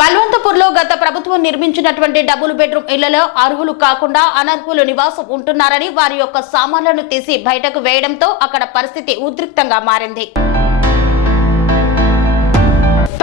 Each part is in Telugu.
బల్వంతపూర్లో గత ప్రభుత్వం నిర్మించినటువంటి డబుల్ బెడ్రూమ్ ఇళ్లలో అర్హులు కాకుండా అనర్హులు నివాసం ఉంటున్నారని వారి యొక్క సామాన్లను తీసి బయటకు వేయడంతో అక్కడ పరిస్థితి ఉద్రిక్తంగా మారింది.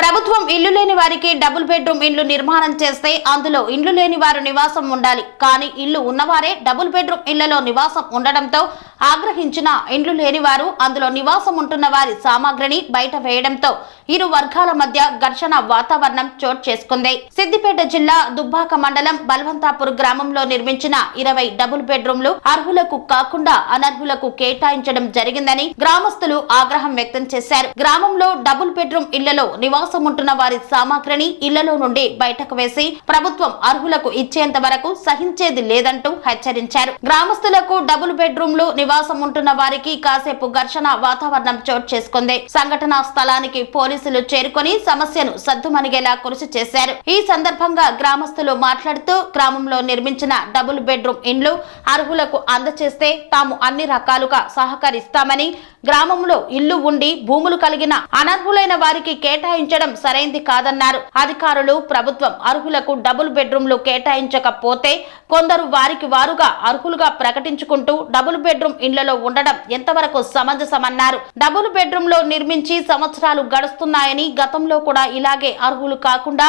ప్రభుత్వం ఇల్లు లేని వారికి డబుల్ బెడ్రూమ్ ఇండ్లు నిర్మాణం చేస్తే అందులో ఇండ్లు లేని వారు నివాసం ఉండాలి. కానీ ఇల్లు ఉన్నవారే డబుల్ బెడ్రూమ్ ఇళ్లలో నివాసం ఉండడంతో ఆగ్రహించిన ఇండ్లు లేని వారు అందులో నివాసం ఉంటున్న వారి సామాగ్రిని బయట వేయడంతో ఇరు వర్గాల మధ్య ఘర్షణ వాతావరణం చోటు చేసుకుంది. సిద్దిపేట జిల్లా దుబ్బాక మండలం బల్వంతాపూర్ గ్రామంలో నిర్మించిన 20 డబుల్ బెడ్రూమ్లు అర్హులకు కాకుండా అనర్హులకు కేటాయించడం జరిగిందని గ్రామస్తులు ఆగ్రహం వ్యక్తం చేశారు. గ్రామంలో డబుల్ బెడ్రూమ్ ఇళ్లలో నివాసం ఉంటున్న వారి సామాగ్రిని ఇళ్లలో నుండి బయటకు వేసి ప్రభుత్వం అర్హులకు ఇచ్చేంత వరకు సహించేది లేదంటూ హెచ్చరించారు. గ్రామస్తులకు డబుల్ బెడ్రూమ్లు నివాసం ఉంటున్న వారికి కాసేపు ఘర్షణ వాతావరణం చోటు చేసుకుంది. సంఘటనా స్థలానికి పోలీసులు చేరుకొని సమస్యను సద్దుమణిగేలా కృషి చేశారు. ఈ సందర్భంగా గ్రామస్తులు మాట్లాడుతూ గ్రామంలో నిర్మించిన డబుల్ బెడ్రూమ్ ఇండ్లు అర్హులకు అందజేస్తే తాము అన్ని రకాలుగా సహకరిస్తామని, గ్రామంలో ఇల్లు ఉండి భూములు కలిగిన అనర్హులైన వారికి కేటాయించడం సరైంది కాదన్నారు. అధికారులు ప్రభుత్వం అర్హులకు డబుల్ బెడ్రూమ్లు కేటాయించకపోతే కొందరు వారికి వారుగా అర్హులుగా ప్రకటించుకుంటూ డబుల్ బెడ్రూమ్ ఇండ్లలో ఉండడం ఎంతవరకు సమంజసమన్నారు. డబుల్ బెడ్రూమ్ లో నిర్మించి సంవత్సరాలు గడుస్తున్నాయని, గతంలో కూడా ఇలాగే అర్హులు కాకుండా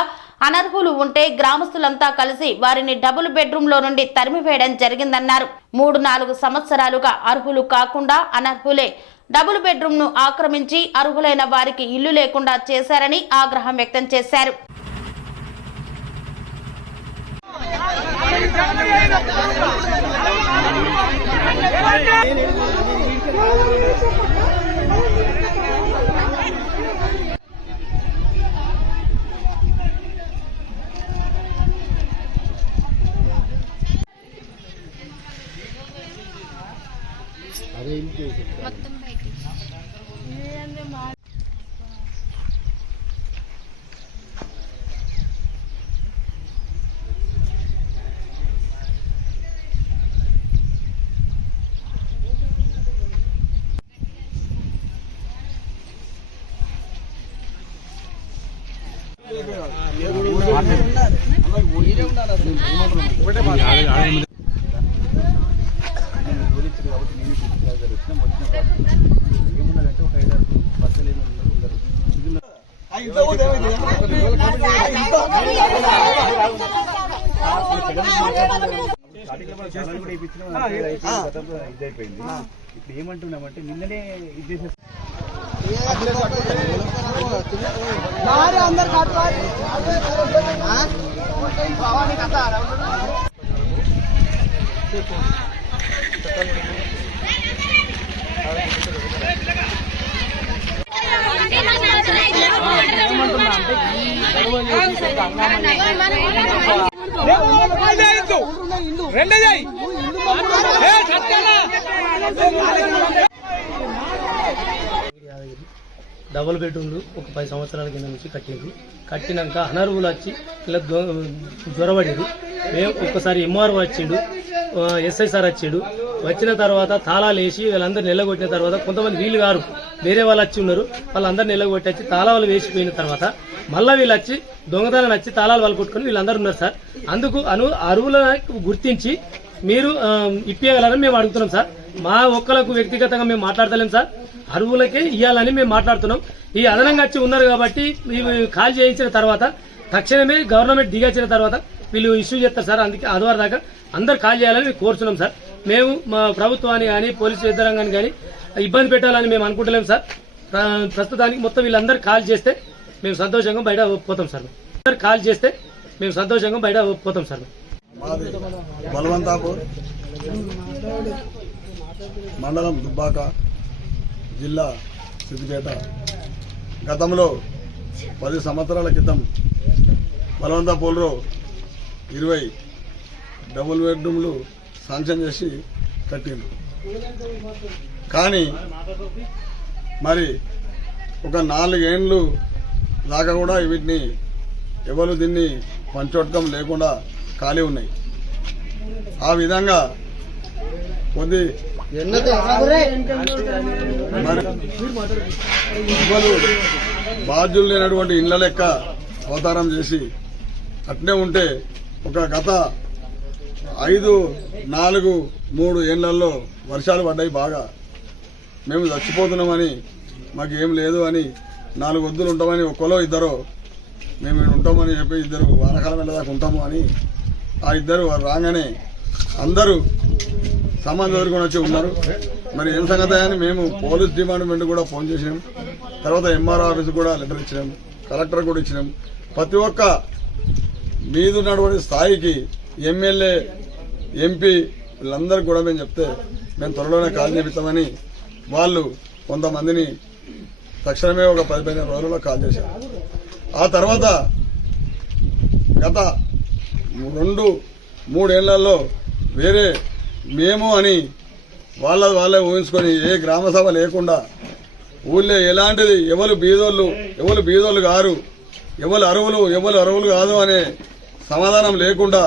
అనర్హులు ఉంటే గ్రామస్తులంతా కలిసి వారిని డబుల్ బెడ్రూమ్ లో నుండి తరిమివేయడం జరిగిందన్నారు. 3-4 సంవత్సరాలుగా అర్హులు కాకుండా అనర్హులే డబుల్ బెడ్రూమ్ ను ఆక్రమించి అర్హులైన వారికి ఇల్లు లేకుండా చేశారని ఆగ్రహం వ్యక్తం చేశారు. ఇప్పుడు ఏమంటున్నామంటే నిన్ననే ఇది డబుల్ బెడ్రూమ్లు ఒక 10 సంవత్సరాల కింద నుంచి కట్టినాక అనర్హులు వచ్చి ఇలా జ్వరపడేది. మేము ఒక్కసారి ఎంఆర్ఓ వచ్చిండు, ఎస్ఐ సార్ వచ్చిండు. వచ్చిన తర్వాత తాళాలు వేసి వీళ్ళందరూ నిలగొట్టిన తర్వాత కొంతమంది వీళ్ళు గారు వేరే వాళ్ళు వచ్చి ఉన్నారు, వాళ్ళందరూ నిలగొట్టి వచ్చి తాళాలు వేసిపోయిన తర్వాత మళ్ళీ వీళ్ళు వచ్చి దొంగతనం వచ్చి తాళాలు వాళ్ళు కొట్టుకుని వీళ్ళందరూ ఉన్నారు సార్. అందుకు అర్హులను గుర్తించి మీరు ఇప్పగలరని మేము అడుగుతున్నాం సార్. మా ఒక్కలకు వ్యక్తిగతంగా మేము మాట్లాడతలేం సార్, అర్హులకే ఇవ్వాలని మేము మాట్లాడుతున్నాం. ఈ అదనంగా వచ్చి ఉన్నారు కాబట్టి కాల్ చేయించిన తర్వాత తక్షణమే గవర్నమెంట్ దిగొచ్చిన తర్వాత వీళ్ళు ఇష్యూ చేస్తారు సార్. అందుకే ఆదివారం దాకా అందరు కాల్ చేయాలని మేము కోరుతున్నాం సార్. మేము మా ప్రభుత్వాన్ని కానీ పోలీసు యంత్రాంగాన్ని కానీ ఇబ్బంది పెట్టాలని మేము అనుకుంటలేము సార్. ప్రస్తుతానికి మొత్తం వీళ్ళందరూ కాల్ చేస్తే మేము సంతోషంగా బయట పోతాం సార్. అందరు కాల్ చేస్తే మేము సంతోషంగా బయట పోతాం సార్. బల్వంతాపూర్ మండలం దుబ్బాక జిల్లా సిద్దిపేట. గతంలో 10 సంవత్సరాల క్రితం బల్వంతాపూర్లో 20 డబుల్ బెడ్రూమ్లు శాంక్షన్ చేసి కట్టింది. కానీ మరి ఒక 4 ఏళ్ళు దాకా కూడా వీటిని ఎవరు దీన్ని పంచోటకం లేకుండా ఖాళీ ఉన్నాయి. ఆ విధంగా కొద్ది బాధ్యులు లేనటువంటి ఇండ్ల లెక్క అవతారం చేసి అట్నే ఉంటే ఒక గత 5, 4, 3 ఏళ్లలో వర్షాలు పడ్డాయి బాగా. మేము చచ్చిపోతున్నామని మాకు ఏం లేదు అని 4 వద్దులు ఉంటామని ఒక్కలో ఇద్దరు మేము ఉంటామని చెప్పి 2 వారకాలం వెళ్ళదాకా ఉంటాము అని ఆ 2 రాగానే అందరూ సామాన్ చదువుకొని వచ్చి ఉన్నారు. మరి ఏం సంగతి అని మేము పోలీస్ డిపార్ట్మెంట్ కూడా ఫోన్ చేసినాం. తర్వాత ఎంఆర్ఓ ఆఫీస్ కూడా లెటర్ ఇచ్చినాం, కలెక్టర్ కూడా ఇచ్చినాం. ప్రతి ఒక్క మీద ఉన్నటువంటి స్థాయికి ఎమ్మెల్యే, ఎంపీ వీళ్ళందరికీ కూడా మేము చెప్తే మేము త్వరలోనే కాల్ చేపిస్తామని వాళ్ళు కొంతమందిని తక్షణమే ఒక 10-15 రోజుల్లో కాల్ చేశారు. ఆ తర్వాత గత 2-3 ఏళ్లలో వేరే మేము అని వాళ్ళే ఊహించుకొని ఏ గ్రామ సభ లేకుండా ఊళ్ళో ఎలాంటిది ఎవరు బీదోళ్ళు గారు, ఎవరు అరువులు కాదు అనే సమాధానం లేకుండా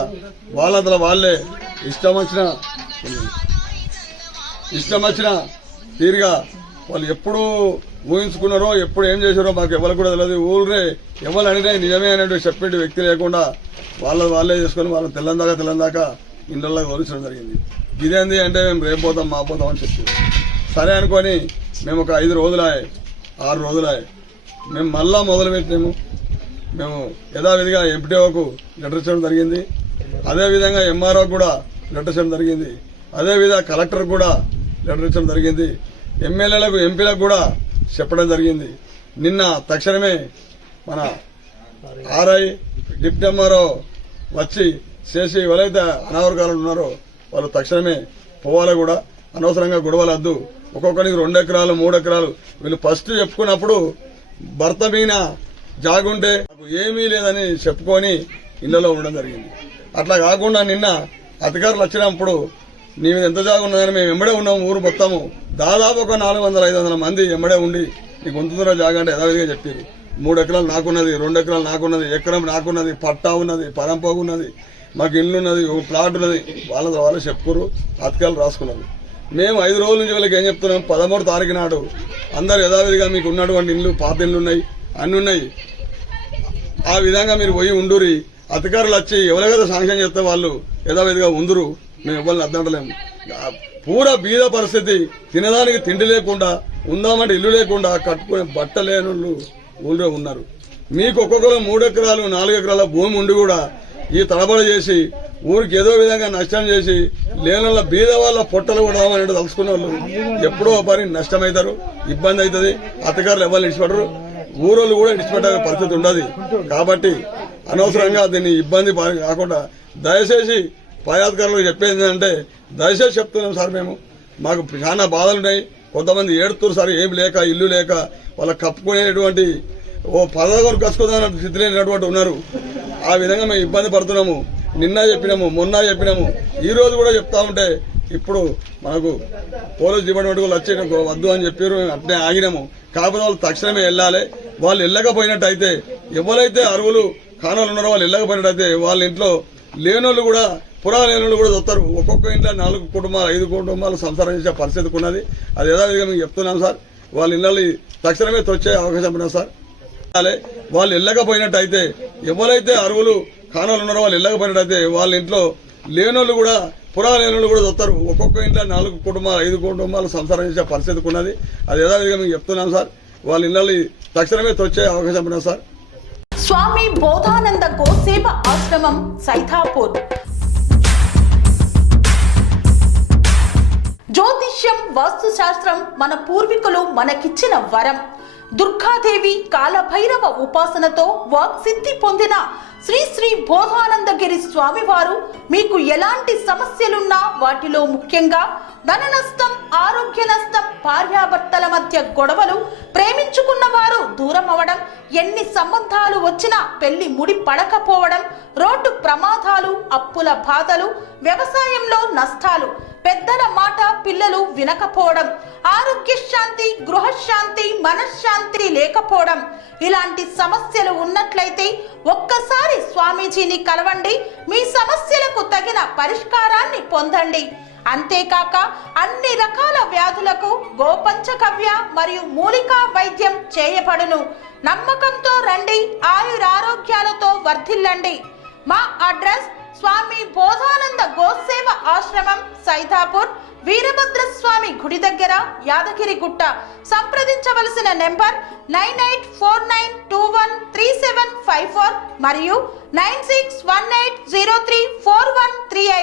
వాళ్ళంతా వాళ్ళే ఇష్టం వచ్చిన తీరుగా వాళ్ళు ఎప్పుడు ఊహించుకున్నారో ఎప్పుడు ఏం చేశారో మాకు ఎవరు కూడా తెలియదు. ఊళ్ళే ఎవరు అడిగినా నిజమే అనేటువంటి చెప్పే వ్యక్తి లేకుండా వాళ్ళే చేసుకుని వాళ్ళు తెల్లందాకా ఇళ్ళల్లో తోలించడం జరిగింది. ఇదేంది అంటే మేము రేపు పోతాం మా పోతాం అని చెప్పి సరే అనుకొని మేము ఒక 5 రోజులాయే 6 రోజులాయే మేము మళ్ళా మొదలుపెట్టినాము. మేము యథావిధిగా ఎంపీటీఓకు లెటర్ ఇచ్చడం జరిగింది, అదేవిధంగా ఎంఆర్ఓ కూడా లెటర్ ఇచ్చడం జరిగింది, అదేవిధంగా కలెక్టర్ కూడా లెటర్ ఇచ్చడం జరిగింది, ఎమ్మెల్యేలకు ఎంపీలకు కూడా చెప్పడం జరిగింది. నిన్న తక్షణమే మన ఆర్ఐ డిప్యూటీ ఎంఆర్ఓ వచ్చి చేసి ఎవరైతే అనావరకాలు ఉన్నారో వాళ్ళు తక్షణమే పోవాలి. కూడా అనవసరంగా గొడవలద్దు. ఒక్కొక్కరికి 2 ఎకరాలు 3 ఎకరాలు వీళ్ళు ఫస్ట్ చెప్పుకున్నప్పుడు భర్త మీద జాగుంటే నాకు ఏమీ లేదని చెప్పుకొని ఇళ్లలో ఉండడం జరిగింది. అట్లా కాకుండా నిన్న అధికారులు వచ్చినప్పుడు నీ మీద ఎంత జాగు ఉన్నదని మేము ఎంబడే ఉన్నాము. ఊరు మొత్తము దాదాపు ఒక 400-500 మంది ఎంబడే ఉండి నీకు కొంత దూరం జాగా అంటే యథావిధిగా చెప్పారు. 3 ఎకరాలు నాకున్నది, 2 ఎకరాలు నాకున్నది, ఎకరం నాకున్నది, పట్టా ఉన్నది, పరంపోగు ఉన్నది, మాకు ఇల్లు ఉన్నది, ఒక ప్లాట్ ఉన్నది. వాళ్ళు చెప్పుకోరు, అధికారులు రాసుకున్నారు. మేము 5 రోజుల నుంచి వాళ్ళకి ఏం చెప్తున్నాం, 13వ తారీఖు నాడు అందరు యథావిధిగా మీకు ఉన్నటువంటి ఇల్లు, పాత ఇల్లు ఉన్నాయి, అన్ని ఉన్నాయి, ఆ విధంగా మీరు పోయి ఉండురి. అధికారులు వచ్చి ఎవరికైతే శాంక్షన్ చేస్తే వాళ్ళు యథావిధిగా ఉందురు. మేము ఎవరిని అద్దంటలేము. పూరా బీద పరిస్థితి, తినడానికి తిండి లేకుండా, ఉందామంటే ఇల్లు లేకుండా, కట్టుకునే బట్ట లేని ఊళ్ళో ఉన్నారు. మీకు ఒక్కొక్కరు 3 ఎకరాలు 4 ఎకరాల భూమి ఉండి కూడా ఈ తడబడి చేసి ఊరికి ఏదో విధంగా నష్టం చేసి లేనుల బీద వాళ్ళ పొట్టలు కూడా అనేది తలుసుకునే వాళ్ళు ఎప్పుడో పని నష్టమవుతారు, ఇబ్బంది అవుతుంది. అధికారులు ఎవరు ఇడిచిపెట్టరు, ఊరోళ్ళు కూడా ఇడిచిపెట్టే పరిస్థితి ఉండదు. కాబట్టి అనవసరంగా దీన్ని ఇబ్బంది కాకుండా దయచేసి పై అధికారులకు చెప్పేది ఏంటంటే, దయచేసి చెప్తున్నాం సార్, మాకు చాలా బాధలున్నాయి. కొంతమంది ఏడుతున్నారు సార్, ఏం లేక, ఇల్లు లేక, వాళ్ళకి కప్పుకునేటువంటి ఓ పదకొండు కసుకుందామన్న స్థితి లేనటువంటి ఉన్నారు. ఆ విధంగా మేము ఇబ్బంది పడుతున్నాము. నిన్న చెప్పినాము, మొన్న చెప్పినాము, ఈ రోజు కూడా చెప్తా ఉంటే ఇప్పుడు మనకు పోలీస్ డిపార్ట్మెంట్ వాళ్ళు వచ్చి వద్దు అని చెప్పారు. అట్నే ఆగినాము. కాకపోతే వాళ్ళు తక్షణమే వెళ్ళాలి. వాళ్ళు వెళ్ళకపోయినట్టయితే, ఎవరైతే అరువులు కానోళ్ళు ఉన్నారో వాళ్ళు వెళ్ళకపోయినట్టయితే వాళ్ళ ఇంట్లో లేనోళ్ళు కూడా, లేనోళ్ళు కూడా వస్తారు. ఒక్కొక్క ఇంట్లో 4 కుటుంబాలు 5 కుటుంబాలు సంసారం చేసే పరిస్థితికి ఉన్నది. అది యథావిధిగా మేము చెప్తున్నాం సార్. వాళ్ళ ఇళ్ళని తక్షణమే తొచ్చే అవకాశం ఉన్నది సార్. వాళ్ళు వెళ్ళకపోయినట్టయితే, ఎవరైతే అరువులు కానోళ్ళు ఉన్నారో వాళ్ళు వెళ్ళకపోయినట్టయితే వాళ్ళ ఇంట్లో లేనోళ్ళు కూడా, లేనోళ్ళు కూడా వస్తారు. ఒక్కొక్క ఇంట్లో 4 కుటుంబాలు 5 కుటుంబాలు సంసారం చేసే పరిస్థితికి ఉన్నది. అది యథావిధిగా మేము చెప్తున్నాం సార్. వాళ్ళ ఇళ్ళని తక్షణమే తొచ్చే అవకాశం ఉన్నది సార్. స్వామి బోధానంద గోసేవ ఆశ్రమం, సైథాపూర్. జ్యోతిష్యం, వాస్తుశాస్త్రం మన పూర్వీకులు మనకిచ్చిన వరం. దుర్గాదేవి, కాలభైరవ ఉపాసనతో వాక్సిద్ధి పొందిన శ్రీ శ్రీ బోధానందగిరి స్వామివారు మీకు ఎలాంటి సమస్యలున్నా, వాటిలో ముఖ్యంగా ధన నష్టం, ఆరోగ్య నష్టం, భార్యాభర్తల మధ్య గొడవలు, ప్రేమించుకున్న వారు దూరం అవడం, ఎన్ని సంబంధాలు వచ్చినా పెళ్లి ముడి పడకపోవడం, రోడ్డు ప్రమాదాలు, అప్పుల బాధలు, వ్యవసాయంలో నష్టాలు, పెద్దల మాట పిల్లలు వినకపోవడం, ఆరోగ్య శాంతి, గృహశాంతి, మనశ్శాంతి లేకపోవడం, ఇలాంటి సమస్యలు ఉన్నట్లయితే ఒక్కసారి స్వామీజీని కలవండి. మీ సమస్యలకు తగిన పరిష్కారాన్ని పొందండి. అంతేకాక అన్ని రకాల వ్యాధులకు గోపంచకవ్య మరియు మూలికా వైద్యం చేయబడును. నమ్మకంతో రండి, ఆయురారోగ్యాలతో వర్ధిల్లండి. మా అడ్రస్ స్వామి బోధానంద గోసేవ ఆశ్రమం, సైదాపూర్, వీరభద్రస్వామి గుడి దగ్గర, యాదగిరిగుట్ట. సంప్రదించవలసిన నెంబర్ 9849213754 మరియు 9618034138.